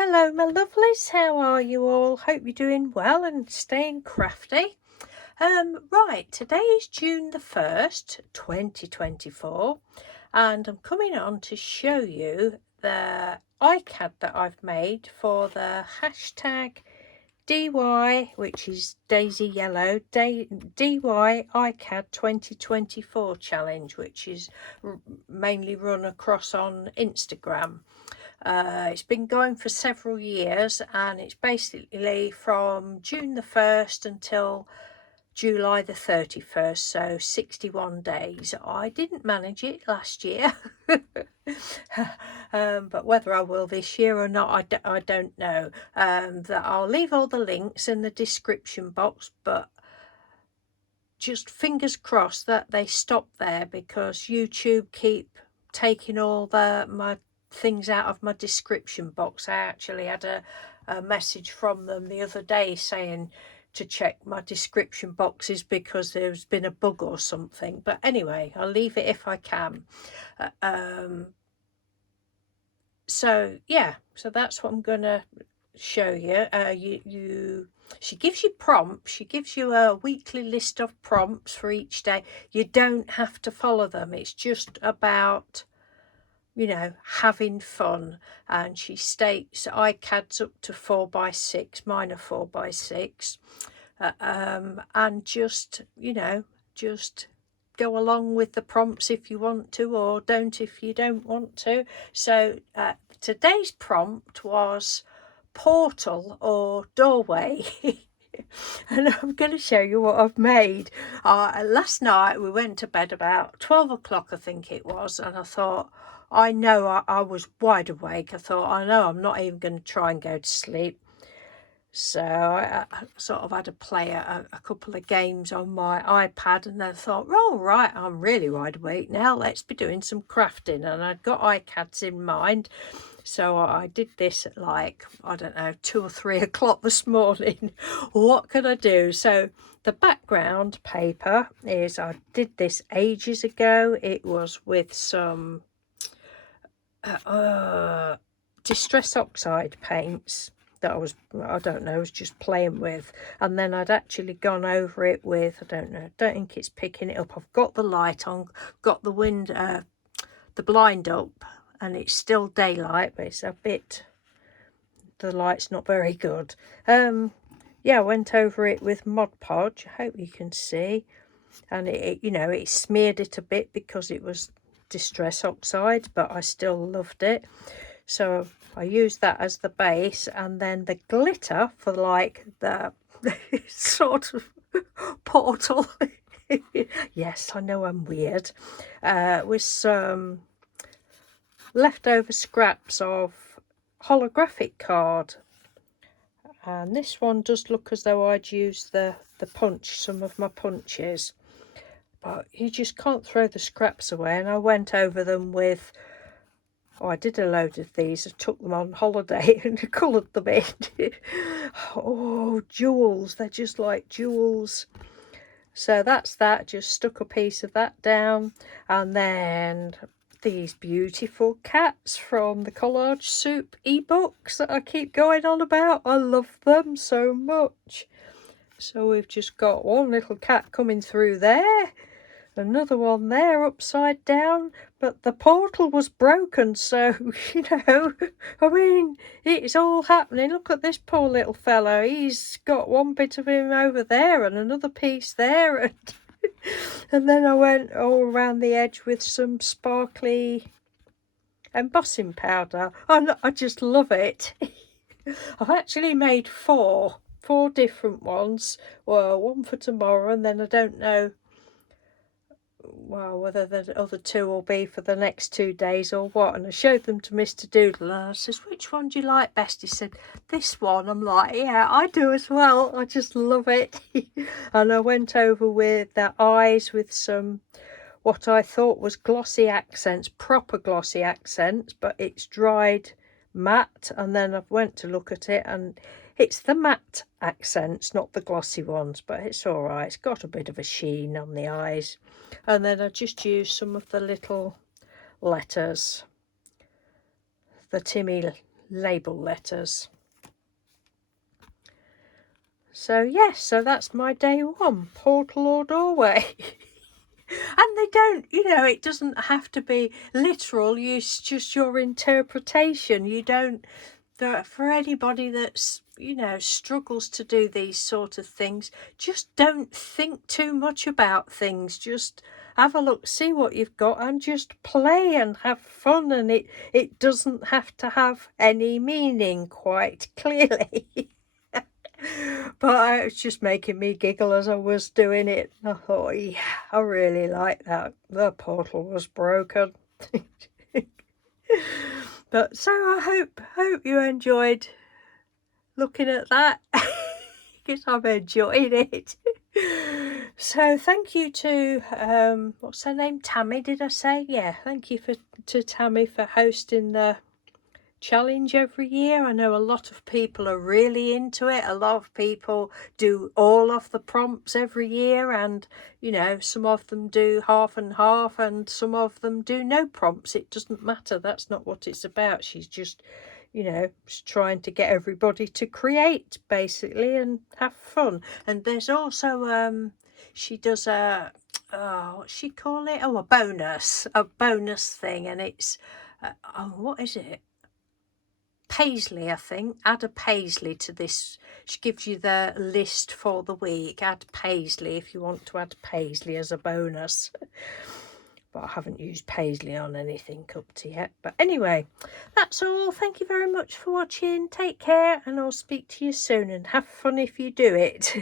Hello my lovelies, how are you all? Hope you're doing well and staying crafty. Right, today is June the 1st, 2024, and I'm coming on to show you the Icad that I've made for the hashtag DY, which is Daisy Yellow, DY Icad 2024 challenge, which is mainly run across on Instagram. It's been going for several years, and it's basically from June the 1st until July the 31st, so 61 days. I didn't manage it last year, but whether I will this year or not, I don't know. That I'll leave all the links in the description box, but just fingers crossed that they stop there, because YouTube keep taking all my things out of my description box. I actually had a message from them the other day saying to check my description boxes because there's been a bug or something. But anyway, I'll leave it if I can. So yeah, so that's what I'm gonna show you. She gives you prompts. She gives you a weekly list of prompts for each day. You don't have to follow them. It's just about, having fun. And she states Icad's up to 4x6, mine are 4x6. And just go along with the prompts if you want to, or don't if you don't want to. So today's prompt was portal or doorway. And I'm going to show you what I've made. Last night we went to bed about 12 o'clock, I think it was, and I thought, I know I was wide awake. I thought, I know I'm not even going to try and go to sleep. So I sort of had to play a couple of games on my iPad, and then thought, oh right, I'm really wide awake now, let's be doing some crafting. And I'd got Icads in mind, so I did this at like, I don't know, 2 or 3 o'clock this morning. What could I do? So the background paper is, I did this ages ago. It was with some Distress Oxide paints that I was just playing with, and then I'd actually gone over it with, don't think it's picking it up. I've got the light on, got the the blind up, and it's still daylight, but it's a bit, the light's not very good. Yeah, I went over it with Mod Podge. I hope you can see, and it smeared it a bit because it was Distress Oxide, but I still loved it. So I used that as the base, and then the glitter for like the sort of portal. Yes, I know I'm weird. With some leftover scraps of holographic card. And this one does look as though I'd used the punch, some of my punches. But you just can't throw the scraps away. And I went over them with, I did a load of these. I took them on holiday and coloured them in. Oh, jewels. They're just like jewels. So that's that. Just stuck a piece of that down. And then these beautiful cats from the Collage Soup ebooks that I keep going on about. I love them so much. So we've just got one little cat coming through there. Another one there upside down, but the portal was broken, so I mean, it's all happening. Look at this poor little fellow. He's got one bit of him over there and another piece there, and and then I went all around the edge with some sparkly embossing powder. I just love it. I've actually made four different ones. Well, one for tomorrow, and then I don't know whether the other 2 will be for the next 2 days or what. And I showed them to Mr. Doodle, and I says, which one do you like best? He said, this one. I'm like, yeah, I do as well. I just love it. And I went over with the eyes with some, what I thought was glossy accents, proper glossy accents, but it's dried matte. And then I went to look at it, and it's the matte accents, not the glossy ones, but it's all right. It's got a bit of a sheen on the eyes. And then I just used some of the little letters, the Timmy label letters. So yes, so that's my day one, portal or doorway. And they don't, you know, it doesn't have to be literal, it's just your interpretation. You don't, for anybody that's, you know, struggles to do these sort of things, just don't think too much about things. Just have a look, see what you've got, and just play and have fun. And it doesn't have to have any meaning, quite clearly. But it was just making me giggle as I was doing it. I thought, yeah, I really like that. The portal was broken. But so I hope you enjoyed looking at that, because I'm enjoying it. So thank you to what's her name, Tammy, did I say? Yeah, thank you to Tammy for hosting the challenge every year. I know a lot of people are really into it. A lot of people do all of the prompts every year, and you know, some of them do half and half, and some of them do no prompts. It doesn't matter, that's not what it's about. She's just, you know, trying to get everybody to create basically and have fun. And there's also she does a what's she call it, a bonus thing, and it's what is it, Paisley, I think. Add a Paisley to this. She gives you the list for the week. Add Paisley if you want to add Paisley as a bonus. But I haven't used Paisley on anything up to yet. But anyway, that's all. Thank you very much for watching. Take care, and I'll speak to you soon, and have fun if you do it.